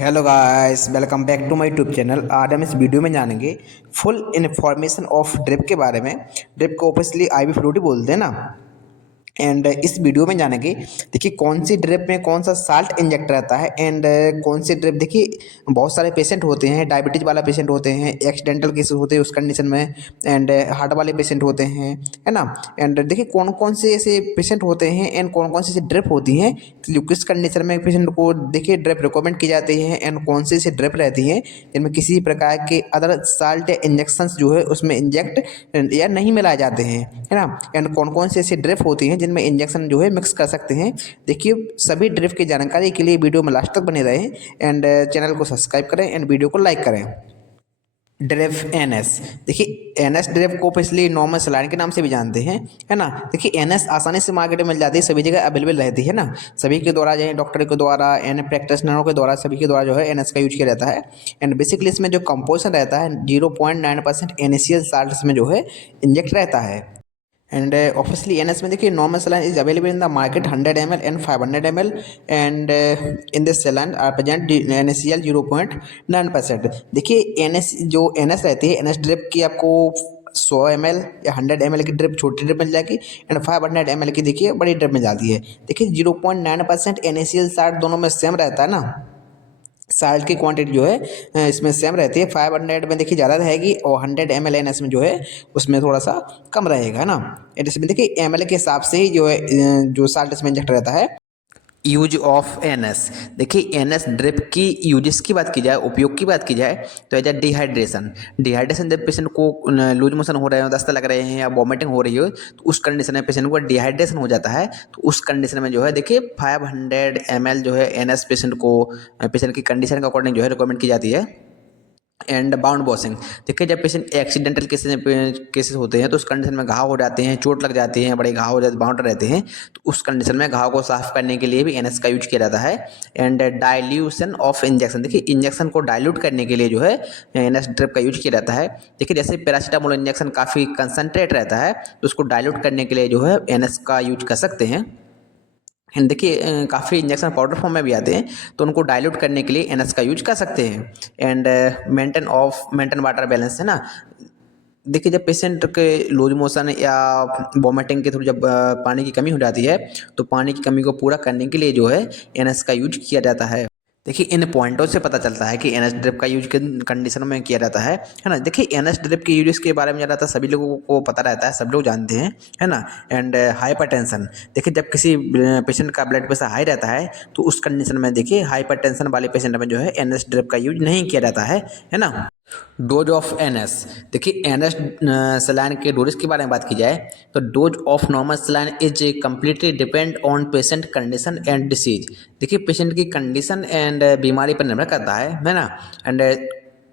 Hello guys, welcome back to my YouTube channel. आज हम इस वीडियो में जानेंगे फुल इन्फॉर्मेशन ऑफ ड्रिप के बारे में। ड्रिप को ऑब्वियसली आईवी फ्लूइड बोलते हैं ना। एंड इस वीडियो में जानेंगे, देखिए कौन सी ड्रिप में कौन सा साल्ट इंजेक्ट रहता है। एंड कौन सी ड्रिप, देखिए बहुत सारे पेशेंट होते हैं, डायबिटीज वाला पेशेंट होते हैं, एक्सीडेंटल केसेस होते हैं उस कंडीशन में, एंड हार्ट वाले पेशेंट होते हैं, है ना। एंड देखिए कौन कौन से ऐसे पेशेंट होते हैं एंड कौन कौन सी ऐसी ड्रिप होती हैं जो किस कंडीशन में पेशेंट को देखिए ड्रिप रिकमेंड की जाती है, एंड कौन सी ऐसी ड्रिप रहती हैं जिनमें किसी प्रकार के अदर साल्ट या इंजेक्शंस जो है उसमें इंजेक्ट या नहीं मिलाए जाते हैं, है ना। एंड कौन कौन से ऐसी ड्रिप होती हैं जिनमें इंजेक्शन जो है मिक्स कर सकते हैं। देखिए सभी ड्रिप की जानकारी के लिए वीडियो में लास्ट तक बने रहें एंड चैनल को सब्सक्राइब करें एंड वीडियो को लाइक करें। ड्रिप एनएस, देखिए एनएस ड्रिप को पिछली नॉर्मल सलाइन के नाम से भी जानते हैं, है ना। देखिए एनएस आसानी से मार्केट में मिल जाती है, सभी जगह अवेलेबल रहती है ना। सभी के द्वारा जो है डॉक्टर के द्वारा एंड प्रैक्टिशनरों के द्वारा सभी के द्वारा जो है एनएस का यूज किया जाता है। एंड बेसिकली इसमें जो कंपोजिशन रहता है 0.9% NaCl साल्ट इसमें जो है इंजेक्ट रहता है। एंड ऑब्वियसली एनएस में देखिए normal saline is available in the market 100 ml and 500 ml। And in this saline are present NaCl 0.9%। देखिए एनएस जो एनएस रहती है, एनएस ड्रिप की आपको 100 ml या 100 ml की ड्रिप छोटी ड्रिप मिल जाएगी, एंड 500 ml की देखिए बड़ी ड्रिप मिल जाती है। देखिए 0.9% NaCl साल्ट दोनों में सेम रहता है ना। साल्ट की क्वांटिटी जो है इसमें सेम रहती है। 500 में देखिए ज़्यादा रहेगी और 100 ml एनएस में जो है उसमें थोड़ा सा कम रहेगा, है ना। इसमें देखिए ml के हिसाब से ही जो है जो साल्ट इसमें इंजेक्ट रहता है। यूज ऑफ एनएस, देखिए एनएस ड्रिप की यूजेस की बात की जाए, उपयोग की बात की जाए तो एज डिहाइड्रेशन। डिहाइड्रेशन जब पेशेंट को लूज मोशन हो रहे हो, दस्त लग रहे हैं या वॉमिटिंग हो रही हो, तो उस कंडीशन में पेशेंट को डिहाइड्रेशन हो जाता है। तो उस कंडीशन में जो है देखिए 500 ml जो है एनएस पेशेंट को पेशेंट की कंडीशन के अकॉर्डिंग जो है रिकमेंड की जाती है। एंड बाउंड वॉशिंग, देखिए जब पेशेंट एक्सीडेंटल केसेस होते हैं तो उस कंडीशन में घाव हो जाते हैं, चोट लग जाती है, बड़े घाव हो जाते, बाउंड रहते हैं, तो उस कंडीशन में घाव को साफ करने के लिए भी एनएस का यूज किया जाता है। एंड डाइल्यूशन ऑफ इंजेक्शन, देखिए इंजेक्शन को डाइल्यूट करने के लिए जो है एनएस ड्रिप का यूज किया जाता है। देखिए जैसे पैरासीटामोल इंजेक्शन काफ़ी कंसनट्रेट रहता है, तो उसको डाइल्यूट करने के लिए जो है एनएस का यूज कर सकते हैं। एंड देखिए काफ़ी इंजेक्शन पाउडर फॉर्म में भी आते हैं, तो उनको डाइल्यूट करने के लिए एनएस का यूज कर सकते हैं। एंड मेंटेन वाटर बैलेंस, है ना। देखिए जब पेशेंट के लूज मोशन या वॉमिटिंग के थ्रू जब पानी की कमी हो जाती है, तो पानी की कमी को पूरा करने के लिए जो है एनएस का यूज किया जाता है। देखिए इन पॉइंटों से पता चलता है कि एनएस ड्रिप का यूज किन कंडीशनों में किया जाता है ना। देखिए एनएस ड्रिप के यूज के बारे में ज़्यादातर सभी लोगों को पता रहता है, सब लोग जानते हैं, है ना। एंड हाइपरटेंशन, देखिए जब किसी पेशेंट का ब्लड प्रेशर हाई रहता है, तो उस कंडीशन में देखिए हाइपरटेंशन वाले पेशेंट में जो है एनएस ड्रिप का यूज नहीं किया जाता है ना। डोज ऑफ एनएस, देखिए एनएस सलाइन के डोजेस के बारे में बात की जाए तो dose of normal saline is completely depend on patient condition and disease. देखिए पेशेंट की कंडीशन एंड बीमारी पर निर्भर करता है ना। एंड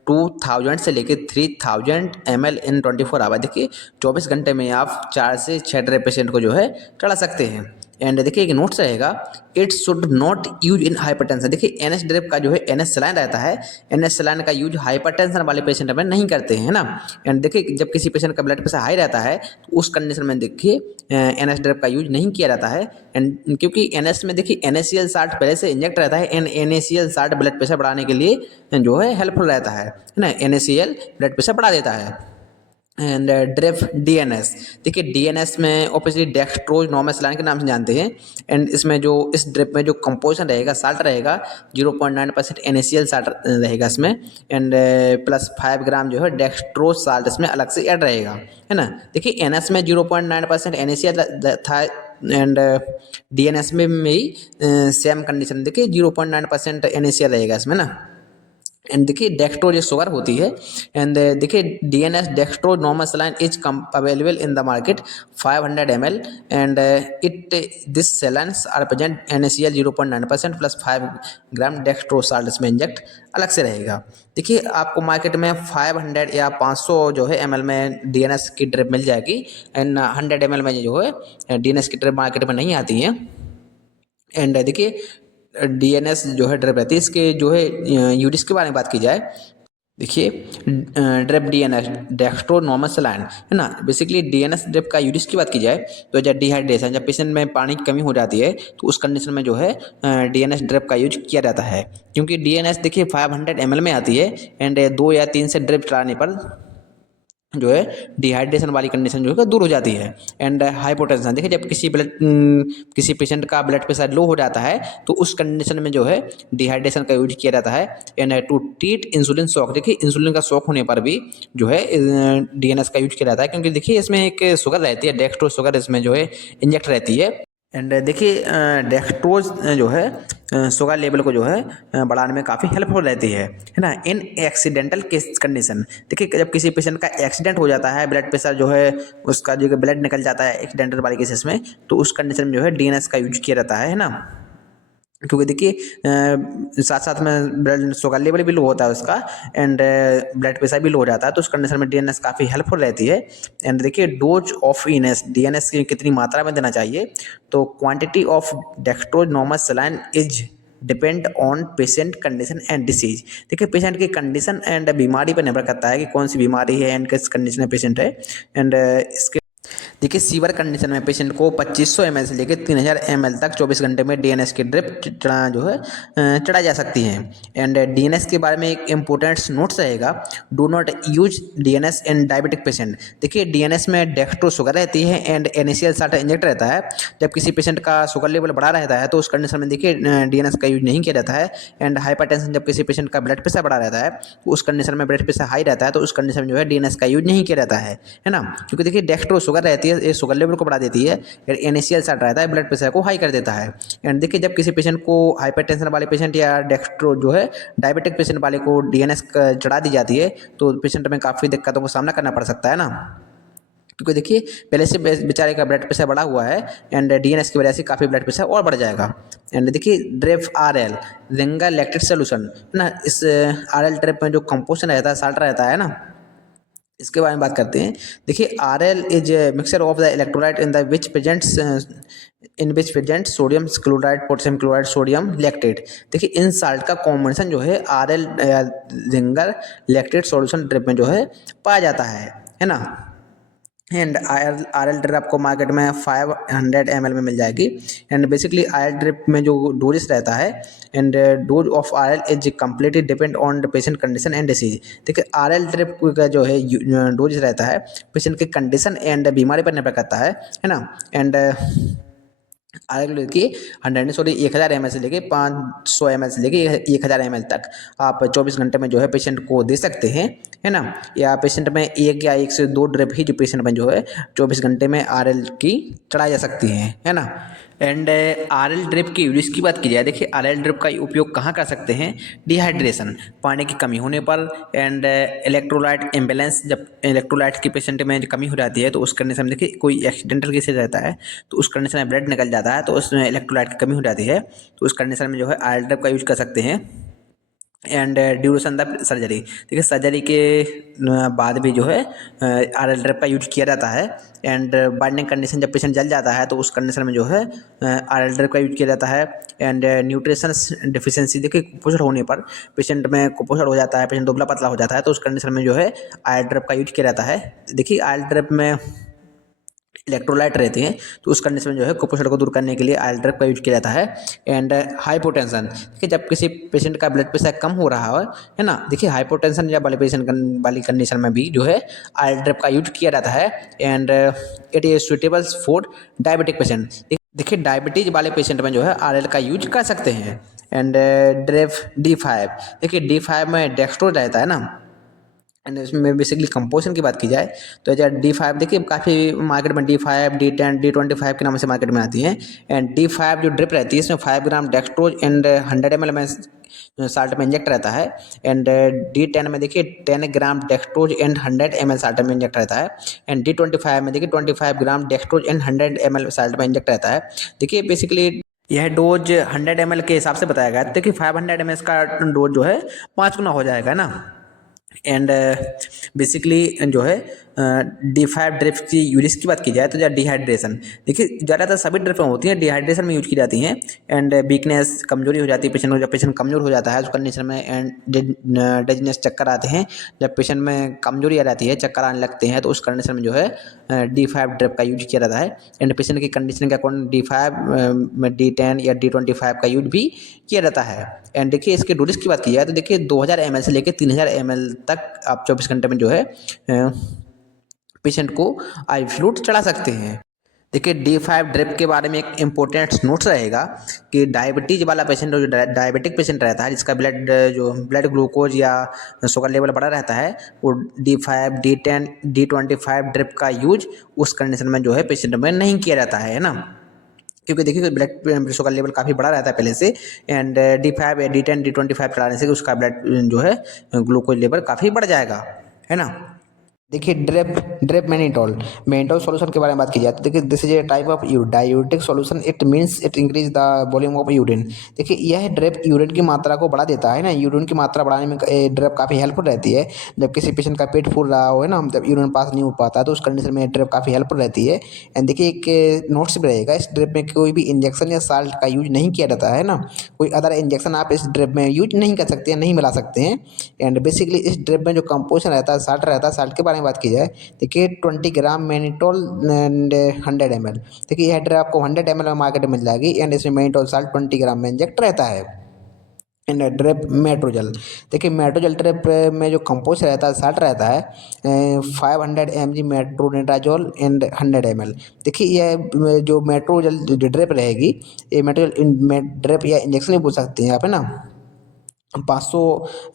2000 से लेकर 3000 ml इन 24 आवर, देखिए 24 घंटे में आप 4 से 6 ड्रिप पेशेंट को जो है चढ़ा सकते हैं। एंड देखिए एक नोट्स रहेगा, it should not use in hypertension. देखिए एनएस ड्रिप का जो है एनएस सलाइन रहता है, एनएस सलाइन का यूज हाइपरटेंशन वाले पेशेंट में नहीं करते हैं ना। एंड देखिए जब किसी पेशेंट का ब्लड प्रेशर हाई रहता है, तो उस कंडीशन में देखिए एनएस ड्रिप का यूज नहीं किया जाता है। एंड क्योंकि एनएस में देखिए NaCl साल्ट पहले से इंजेक्ट रहता है, and NaCl salt blood pressure बढ़ाने के लिए जो है हेल्पफुल रहता है ना। NaCl ब्लड प्रेशर बढ़ा देता है। एंड ड्रिप डीएनएस, देखिए डीएनएस में ऑब्वियसली डेक्सट्रोज नॉर्मल सलाइन के नाम से जानते हैं। एंड इसमें जो इस ड्रिप में जो कंपोजिशन रहेगा, साल्ट रहेगा 0.9% NaCl साल्ट रहेगा इसमें। एंड +5 ग्राम जो है डेक्सट्रोज साल्ट इसमें अलग से ऐड रहेगा, है ना। देखिए एनएस में 0.9% NaCl था, एंड डीएनएस में ही सेम कंडीशन, देखिए 0.9% NaCl रहेगा इसमें ना। एंड देखिए डेक्सट्रोज ये शुगर होती है। एंड देखिए DNS dextrose normal saline is available in the market 500 ml। And it this salines are present NaCl 0.9% +5 gram dextrose salt इसमें इंजेक्ट अलग से रहेगा। देखिए आपको मार्केट में 500 या 500 जो है ml में डीएनएस की ड्रिप मिल जाएगी, एंड 100 ml में जो है डीएनएस की ड्रिप मार्केट में नहीं आती हैं। एंड देखिए डीएनएस जो है ड्रिप रहती है, इसके जो है यूजेस के बारे में बात की जाए देखिए drip DNS dextro normal saline है ना। बेसिकली डीएनएस ड्रिप का यूज की बात की जाए तो जब डिहाइड्रेशन, जब पेशेंट में पानी की कमी हो जाती है तो उस कंडीशन में जो है डीएनएस ड्रिप का यूज किया जाता है। क्योंकि डीएनएस देखिए 500 ml में आती है एंड 2 या 3 से ड्रिप चलाने पर जो है डिहाइड्रेशन वाली कंडीशन जो है दूर हो जाती है। एंड हाइपोटेंशन देखिए जब किसी पेशेंट का ब्लड प्रेशर लो हो जाता है तो उस कंडीशन में जो है डिहाइड्रेशन का यूज किया जाता है। And to treat insulin shock, देखिए इंसुलिन का शॉक होने पर भी जो है डीएनएस का यूज किया जाता है। क्योंकि देखिए इसमें एक शुगर रहती है, डेक्स्ट्रो शुगर इसमें जो है इंजेक्ट रहती है। एंड देखिए डेक्स्ट्रोज जो है शुगर लेवल को जो है बढ़ाने में काफ़ी हेल्पफुल रहती है ना। इन एक्सीडेंटल केस कंडीशन, देखिए जब किसी पेशेंट का एक्सीडेंट हो जाता है, ब्लड प्रेशर जो है उसका जो ब्लड निकल जाता है एक्सीडेंटल वाले केसेस में, तो उस कंडीशन में जो है डीएनएस का यूज किया जाता है ना। क्योंकि देखिए साथ साथ में ब्लड शुगर लेवल भी लो होता है उसका एंड ब्लड प्रेशर भी लो हो जाता है, तो उस कंडीशन में डीएनएस काफ़ी हेल्पफुल रहती है। एंड देखिए डोज ऑफ इनएस डीएनएस की कितनी मात्रा में देना चाहिए, तो quantity of dextrose normal saline is depend on patient condition and disease. देखिए पेशेंट की कंडीशन एंड बीमारी पर निर्भर करता है कि कौन सी बीमारी है एंड किस कंडीशन में पेशेंट है। एंड इसके देखिए सीवर कंडीशन में पेशेंट को 2500 ml से लेकर 3000 ml तक 24 घंटे में डीएनएस की ड्रिप चढ़ा जो है चढ़ाई जा सकती है। एंड डीएनएस के बारे में एक इंपॉर्टेंट नोट्स रहेगा, do not use DNS in diabetic patient. देखिए डीएनएस में डेक्स्ट्रो शुगर रहती है एंड एनएसीएल साल्ट इंजेक्ट रहता है। जब किसी पेशेंट का शुगर लेवल बढ़ा रहता है तो उस कंडीशन में देखिए डीएनएस का यूज नहीं किया जाता है। एंड हाइपरटेंशन, जब किसी पेशेंट का ब्लड प्रेशर बढ़ा रहता है तो उस कंडीशन में ब्लड प्रेशर हाई रहता है तो उस कंडीशन में जो है डीएनएस का यूज नहीं किया जाता है ना। क्योंकि देखिए डेक्स्ट्रो शुगर रहती है, ये शुगर लेवल को बढ़ा देती है। एनएसीएल साल्ट रहता है ब्लड प्रेशर को हाई कर देता है। एंड देखिए जब किसी पेशेंट को हाइपरटेंशन वाले पेशेंट या डेक्स्ट्रो जो है डायबिटिक पेशेंट वाले को डीएनएस चढ़ा दी जाती है तो पेशेंट में काफ़ी दिक्कतों का सामना करना पड़ सकता है ना। क्योंकि देखिए पहले से बेचारे का ब्लड प्रेशर बढ़ा हुआ है एंड डीएनएस की वजह से काफ़ी ब्लड प्रेशर और बढ़ जाएगा। एंड देखिए drip RL ringer lactate solution है ना। इस आरएल ड्रिप में जो कंपोजिशन रहता है साल्ट रहता है ना, इसके बारे में बात करते हैं। देखिए R L is mixture of the electrolyte in which present sodium chloride potassium chloride sodium lactate. देखिए इन साल्ट का कॉम्बिनेशन जो है R L ringer lactate solution drip में जो है पाया जाता है ना। एंड आर एल ड्रिप आपको मार्केट में 500 ml में मिल जाएगी। And basically R L drip में जो डोजेस रहता है and dose of R L is completely depend on the patient condition and disease. देखिए आर एल ड्रिप का जो है डोजेस रहता है पेशेंट के कंडीशन एंड बीमारी पर निर्भर करता है ना। एंड आर एल की 1000 ml से लेके 500 ml से लेके 1000 ml तक आप 24 घंटे में जो है पेशेंट को दे सकते हैं है ना। या पेशेंट में एक या एक से दो ड्रिप ही जो पेशेंट में जो है 24 घंटे में आर एल की चढ़ाई जा सकती है ना। एंड आर एल ड्रिप की यूज की बात की जाए, देखिए आर एल ड्रिप का उपयोग कहाँ कर सकते हैं, डिहाइड्रेशन पानी की कमी होने पर एंड इलेक्ट्रोलाइट इम्बेलेंस, जब इलेक्ट्रोलाइट की पेशेंट में कमी हो जाती है तो उस कंडीशन में देखिए कोई एक्सीडेंटल केस रहता है तो उस कंडीशन में ब्लड निकल जाता है तो उसमें इलेक्ट्रोलाइट की कमी हो जाती है तो उस कंडीशन में जो है आर एल ड्रिप का यूज कर सकते हैं। एंड ड्यूरेशन द सर्जरी, देखिए सर्जरी के बाद भी जो है आर एल ड्रिप का यूज किया जाता है। एंड बाइंडिंग कंडीशन, जब पेशेंट जल जाता है तो उस कंडीशन में जो है आर एल ड्रिप का यूज किया जाता है। एंड न्यूट्रिशन डिफिशिएंसी, देखिए कुपोषण होने पर पेशेंट में कुपोषण हो जाता है, पेशेंट दुबला पतला हो जाता है तो उस कंडीशन में जो है आर एल ड्रिप का यूज किया जाता है। देखिए आर एल ड्रिप में इलेक्ट्रोलाइट रहते हैं तो उस कंडीशन में जो है कुपोषण को दूर करने के लिए आयल ड्रग का यूज किया जाता है। एंड हाइपोटेंशन, देखिए जब किसी पेशेंट का ब्लड प्रेशर कम हो रहा है ना, देखिए हाइपोटेंशन या वाले पेशेंट वाली कंडीशन में भी जो है आयल ड्रग का यूज किया जाता है। And it is suitable for diabetic patient, देखिए डायबिटीज वाले पेशेंट में जो है आर एल का यूज कर सकते हैं। एंड ड्रिप D5, देखिए D5 में डेक्स्ट्रोज रहता है ना। एंड इसमें बेसिकली कंपोजिशन की बात की जाए तो जब D5 देखिए काफ़ी मार्केट में D5 D10 D25 के नाम से मार्केट में आती हैं। एंड D5 जो ड्रिप रहती है इसमें 5 ग्राम डेक्स्ट्रोज एंड 100 ml में साल्ट में इंजेक्ट रहता है। एंड D10 में देखिए 10 ग्राम डेक्स्ट्रोज एंड 100 ml साल्ट में इंजेक्ट रहता है। एंड D25 में देखिए 25 ग्राम डेक्स्ट्रोज एंड 100 ml साल्ट में इंजेक्ट रहता है। देखिए बेसिकली यह डोज 100 ml के हिसाब से बताया गया है, देखिए 500 ml का डोज जो है 5 गुना हो जाएगा ना। एंड बेसिकली जो है D5 ड्रिप की यूजेस की बात की जाए तो डिहाइड्रेशन, देखिए ज़्यादातर सभी ड्रिप में होती हैं, डिहाइड्रेशन में यूज की जाती हैं। एंड वीकनेस, कमजोरी हो जाती है पेशेंट को, जब पेशेंट कमजोर हो जाता है उस कंडीशन में, एंड डेजनेस, चक्कर आते हैं, जब पेशेंट में कमजोरी आ जाती है, चक्कर आने लगते हैं, तो उस कंडीशन में जो है D5 ड्रिप का यूज किया जाता है। एंड पेशेंट की कंडीशन के अकॉर्डिंग D5 में D10 या D25 का यूज भी किया जाता है। एंड देखिए इसके डोजेस की बात की जाए तो देखिए 2000 ml से लेकर 3000 ml तक आप 24 घंटे में जो है पेशेंट को आई फ्लूइड चढ़ा सकते हैं। देखिए D5 ड्रिप के बारे में एक इम्पोर्टेंट नोट्स रहेगा कि डायबिटीज वाला पेशेंट, जो डायबिटिक पेशेंट रहता है, जिसका ब्लड ग्लूकोज या शुगर लेवल बढ़ा रहता है, वो D5, D10, D25 ड्रिप का यूज उस कंडीशन में जो है पेशेंट में नहीं किया जाता है ना, क्योंकि देखिए ब्लड शुगर लेवल काफ़ी बड़ा रहता है पहले से। एंड D5 या D10, D25 चलाने से उसका ब्लड जो है ग्लूकोज लेवल काफ़ी बढ़ जाएगा, है ना। देखिए ड्रिप मेनिटोल सॉल्यूशन के बारे में बात की जाए तो देखिए this is a type of diuretic solution, it means it increase the volume of urine. देखिए यह ड्रिप यूरिन की मात्रा को बढ़ा देता है ना, यूरिन की मात्रा बढ़ाने में ड्रिप काफ़ी हेल्पफुल रहती है। जब किसी पेशेंट का पेट फूल रहा हो, है ना, जब यूरिन पास नहीं हो पाता तो उस कंडीशन में ड्रिप काफ़ी हेल्पफुल रहती है। एंड देखिए एक नोट्स भी रहेगा, इस ड्रिप में कोई भी इंजेक्शन या साल्ट का यूज नहीं किया जाता है ना, कोई अदर इंजेक्शन आप इस ड्रिप में यूज नहीं कर सकते हैं, नहीं मिला सकते हैं। एंड बेसिकली इस ड्रिप में जो कंपोजिशन रहता है साल्ट के बारे में बात की जाए, देखिए 20 ग्राम मेनिटोल एंड 100 ml। देखिए यह ड्रिप आपको 100 ml में मार्केट में मिल जाएगी। एंड इसमें मेनिटोल साल्ट 20 ग्राम में इंजेक्ट रहता है। एंड ड्रिप मेट्रोजल, देखिए मेट्रोजल ड्रिप में जो कंपोज रहता है साल्ट रहता है 500 mg मेट्रोनिडाजोल एंड 100 ml। देखिए यह जो मेट्रोजल ड्रिप रहेगी, ये मेट्रोजल ड्रिप या इंजेक्शन भी बोल सकते हैं आप, है ना। 500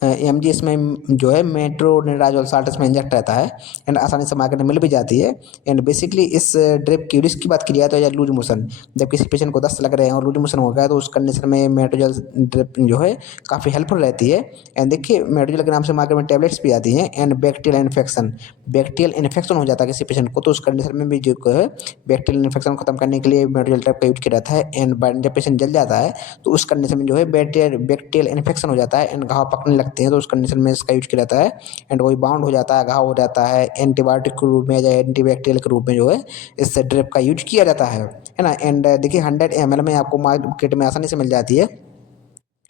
mg इसमें जो है मेट्रोनिडाजोल साल्ट इसमें इंजेक्ट रहता है। एंड आसानी से मार्केट में मिल भी जाती है। एंड बेसिकली इस ड्रिप की रिस्क की बात की जाए तो लूज मोशन, जब किसी पेशेंट को दस्त लग रहे हैं और लूज मोशन हो गया तो उस कंडीशन में मेट्रोजल ड्रिप जो है काफ़ी हेल्पफुल रहती है। एंड देखिए मेट्रोजल के नाम से मार्केट में टैबलेट्स भी आती हैं। एंड बैक्टीरियल इन्फेक्शन हो जाता है किसी पेशेंट को, तो उस कंडीशन में भी जो है बैक्टीरियल इन्फेक्शन खत्म करने के लिए मेट्रोजल ड्रिप का यूज किया जाता है। एंड जब पेशेंट जल जाता है तो उस कंडीशन में जो है बैक्टीरियल इन्फेक्शन हो जाता है, एंड घाव पकने लगते हैं, तो उस कंडीशन में इसका यूज किया जाता है। एंड वही बाउंड हो जाता है, घाव हो जाता है, एंटीबायोटिक के रूप में या एंटीबैक्टीरियल के रूप में जो है इस ड्रिप का यूज किया जाता है ना। एंड देखिए 100 ml में आपको मार्केट में आसानी से मिल जाती है।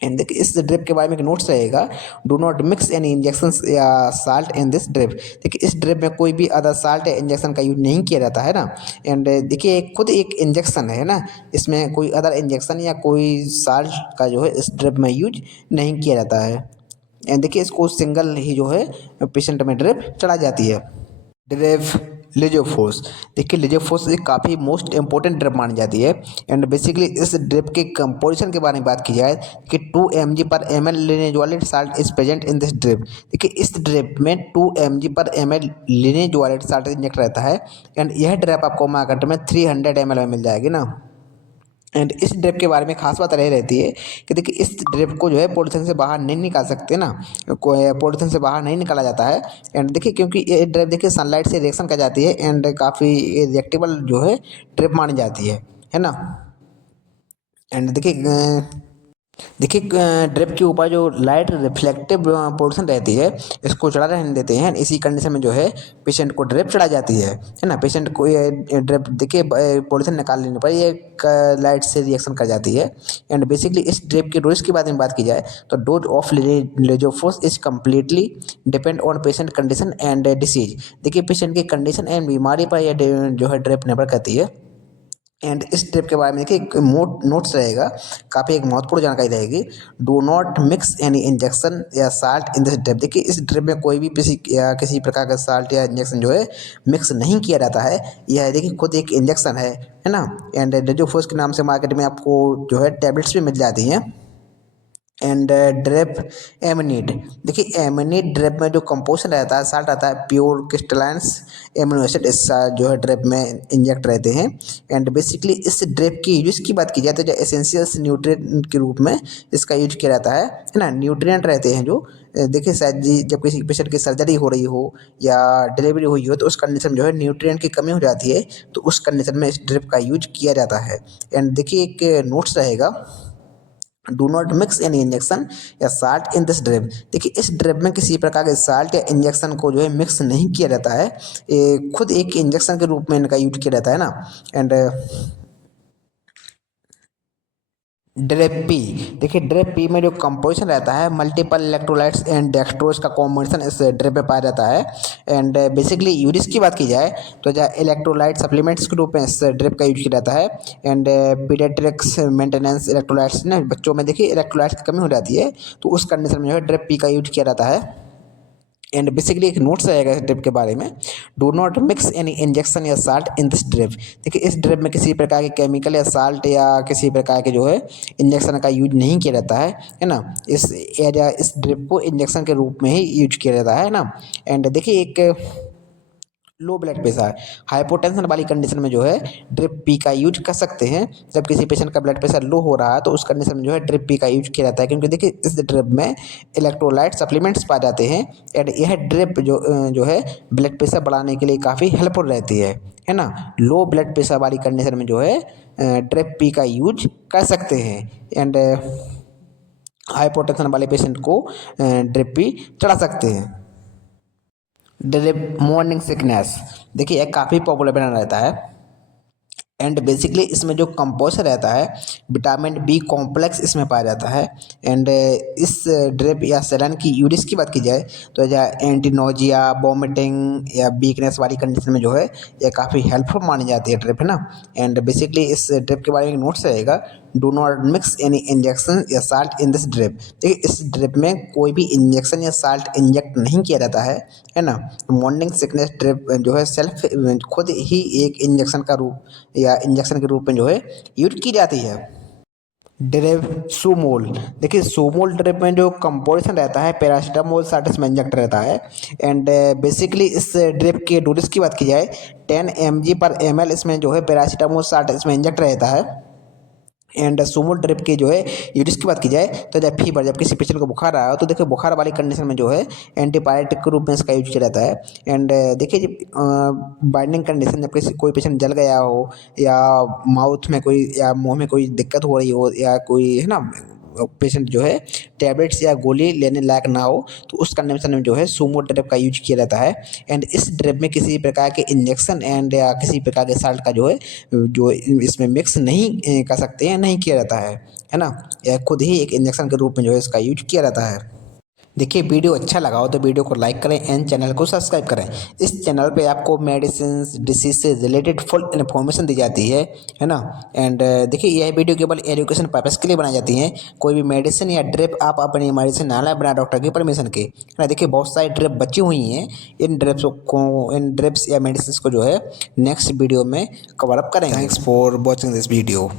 एंड देखिए इस ड्रिप के बारे में एक नोट्स रहेगा, do not mix any injections या साल्ट इन दिस ड्रिप। देखिए इस ड्रिप में कोई भी अदर साल्ट या इंजेक्शन का यूज नहीं किया जाता है ना। एंड देखिए खुद एक इंजेक्शन है ना, इसमें कोई अदर इंजेक्शन या कोई साल्ट का जो है इस ड्रिप में यूज नहीं किया जाता है। एंड देखिए इसको सिंगल ही जो है पेशेंट में ड्रिप चढ़ा जाती है। ड्रिप लिजोफोर्स, देखिए लिजोफोर्स एक काफ़ी मोस्ट इंपॉर्टेंट ड्रिप मानी जाती है। एंड बेसिकली इस ड्रिप के कंपोजिशन के बारे में बात की जाए कि 2 mg पर ml linezolid salt is present in this drip. देखिए इस ड्रिप में 2 mg पर ml लिनेजोलेट साल्ट इंजेक्ट रहता है। एंड यह ड्रिप आपको मार्केट में 300 ml में मिल जाएगी ना। एंड इस ड्रिप के बारे में खास बात रह रहती है कि देखिए इस ड्रिप को जो है पॉलिथीन से बाहर नहीं निकाल सकते ना, पॉलिथीन से बाहर नहीं निकाला जाता है। एंड देखिए क्योंकि ये ड्रिप देखिए सनलाइट से रिएक्शन कर जाती है, एंड काफ़ी रिएक्टेबल जो है ड्रिप मानी जाती है ना। एंड देखिए ड्रिप के ऊपर जो लाइट रिफ्लेक्टिव पोर्शन रहती है, इसको चढ़ा रहने देते हैं। इसी कंडीशन में जो है पेशेंट को ड्रिप चढ़ा जाती है ना। पेशेंट को ये ड्रिप देखिए पोर्शन निकाल लेने पर ये लाइट से रिएक्शन कर जाती है। एंड बेसिकली इस ड्रिप की डोज की बात की जाए तो dose of Lezoforce is completely depend on patient condition and disease. देखिए पेशेंट की कंडीशन एंड बीमारी पर यह जो है ड्रिप निर्भर करती है। एंड इस ट्रिप के बारे में देखिए एक नोट्स रहेगा, काफ़ी एक महत्वपूर्ण जानकारी रहेगी। Do not mix any injection या साल्ट इन दिस ड्रिप। देखिए इस ड्रिप में कोई भी किसी प्रकार का साल्ट या इंजेक्शन जो है मिक्स नहीं किया जाता है। यह देखिए खुद एक इंजेक्शन है ना। एंड डेजोफोर्स के नाम से मार्केट में आपको जो है टैबलेट्स भी मिल जाती हैं। एंड ड्रिप एमिनिड, देखिए एमिनिड ड्रिप में जो कंपोजिशन रहता है साल्ट रहता है प्योर क्रिस्टलाइंस एमिनो एसिड, इस जो है ड्रिप में इंजेक्ट रहते हैं। एंड बेसिकली इस ड्रिप की यूज की बात की जाए तो जो एसेंशियल्स न्यूट्रिएंट के रूप में इसका यूज किया जाता है ना। न्यूट्रिएंट रहते हैं जो देखिए शायद जी जब किसी पेशेंट की सर्जरी हो रही हो या डिलीवरी हुई हो तो उस कंडीशन में जो है न्यूट्रिएंट की कमी हो जाती है, तो उस कंडीशन में इस ड्रिप का यूज किया जाता है। एंड देखिए एक नोट्स रहेगा do not mix any injection या साल्ट इन दिस ड्रिप। देखिए इस ड्रिप में किसी प्रकार के साल्ट या इंजेक्शन को जो है मिक्स नहीं किया जाता है, ये खुद एक इंजेक्शन के रूप में इनका यूज किया जाता है ना। एंड ड्रिप पी, देखिए ड्रिप पी में जो कंपोजिशन रहता है मल्टीपल इलेक्ट्रोलाइट्स एंड डेक्सट्रोज का कॉम्बिनेशन इस ड्रिप में पाया जाता है। एंड बेसिकली यूरिस की बात की जाए तो जो इलेक्ट्रोलाइट सप्लीमेंट्स के रूप में इस ड्रिप का यूज किया जाता है। एंड पीडियाट्रिक्स मेंटेनेंस इलेक्ट्रोलाइट्स ने बच्चों में देखिए इलेक्ट्रोलाइट्स की कमी हो जाती है, तो उस कंडीशन में जो है ड्रिप पी का यूज किया जाता है। एंड बेसिकली एक नोट्स आएगा इस ड्रिप के बारे में, do not mix any injection या साल्ट इन दिस ड्रिप। देखिए इस ड्रिप में किसी प्रकार के केमिकल या साल्ट या किसी प्रकार के जो है इंजेक्शन का यूज नहीं किया जाता है ना। इस एरिया इस ड्रिप को इंजेक्शन के रूप में ही यूज किया जाता है ना। एंड देखिए एक लो ब्लड प्रेशर हाइपोटेंशन वाली कंडीशन में जो है ड्रिप पी का यूज कर सकते हैं। जब किसी पेशेंट का ब्लड प्रेशर लो हो रहा है तो उस कंडीशन में जो है ड्रिप पी का यूज किया जाता है, क्योंकि देखिए इस ड्रिप में इलेक्ट्रोलाइट सप्लीमेंट्स पाए जाते हैं। एंड यह ड्रिप जो है ब्लड प्रेशर बढ़ाने के लिए काफ़ी हेल्पफुल रहती है ना। लो ब्लड प्रेशर वाली कंडीशन में जो है ड्रिप पी का यूज कर सकते हैं। एंड हाइपोटेंशन वाले पेशेंट को ड्रिप पी चढ़ा सकते हैं। ड्रिप मॉर्निंग सिकनेस, देखिए यह काफ़ी पॉपुलर बना रहता है। एंड बेसिकली इसमें जो कंपोजर रहता है विटामिन बी कॉम्प्लेक्स इसमें पाया जाता है। एंड इस ड्रिप या सेलन की यूरिस की बात की जाए तो या एंटी नोजिया वॉमिटिंग या वीकनेस वाली कंडीशन में जो है यह काफ़ी हेल्पफुल मानी जाती है ड्रिप, है ना। एंड बेसिकली इस ड्रिप के बारे में नोट्स रहेगा, do not mix any injection या साल्ट इन दिस ड्रिप। देखिए इस ड्रिप में कोई भी इंजेक्शन या साल्ट इंजेक्ट नहीं किया जाता है ना। मॉर्निंग सिकनेस ड्रिप जो है सेल्फ खुद ही एक इंजेक्शन का रूप या इंजेक्शन के रूप में जो है यूज की जाती है। ड्रिप सोमोल, देखिए सोमोल ड्रिप में जो कंपोजिशन रहता है पैरासीटामोल 60 में इंजेक्ट रहता है। एंड बेसिकली इस ड्रिप के डोजेस की बात की जाए 10 mg/ml इसमें जो है पैरासीटामोल 60 इसमें इंजेक्ट रहता है। एंड सोमो ड्रिप की जो है यूरिस की बात की जाए तो जब फीवर जब किसी पेशेंट को बुखार आया हो तो देखिए बुखार वाली कंडीशन में जो है एंटीबायोटिक के रूप में इसका यूज किया जाता है। एंड देखिए जब बाइंडिंग कंडीशन जब किसी कोई पेशेंट जल गया हो या माउथ में कोई या मुंह में कोई दिक्कत हो रही हो या कोई है ना पेशेंट जो है टैबलेट्स या गोली लेने लायक ना हो तो उस कंडीशन में जो है सोमो ड्रिप का यूज किया जाता है। एंड इस ड्रिप में किसी प्रकार के इंजेक्शन एंड या किसी प्रकार के साल्ट का जो है जो इसमें मिक्स नहीं कर सकते हैं, नहीं किया जाता है ना। यह खुद ही एक इंजेक्शन के रूप में जो है इसका यूज किया जाता है। देखिए वीडियो अच्छा लगा हो तो वीडियो को लाइक करें एंड चैनल को सब्सक्राइब करें। इस चैनल पे आपको मेडिसिन डिसीज से रिलेटेड फुल इन्फॉर्मेशन दी जाती है ना। एंड देखिए यह वीडियो केवल एजुकेशन पर्पज़ के लिए बनाई जाती हैं। कोई भी मेडिसिन या ड्रिप आप अपनी मेडिसिन ना लाएं बिना डॉक्टर की परमिशन के, है ना। देखिए बहुत सारी ड्रिप बची हुई हैं, इन ड्रिप्स या मेडिसिन को जो है नेक्स्ट वीडियो में कवर अप करेंगे। Thanks for watching this video.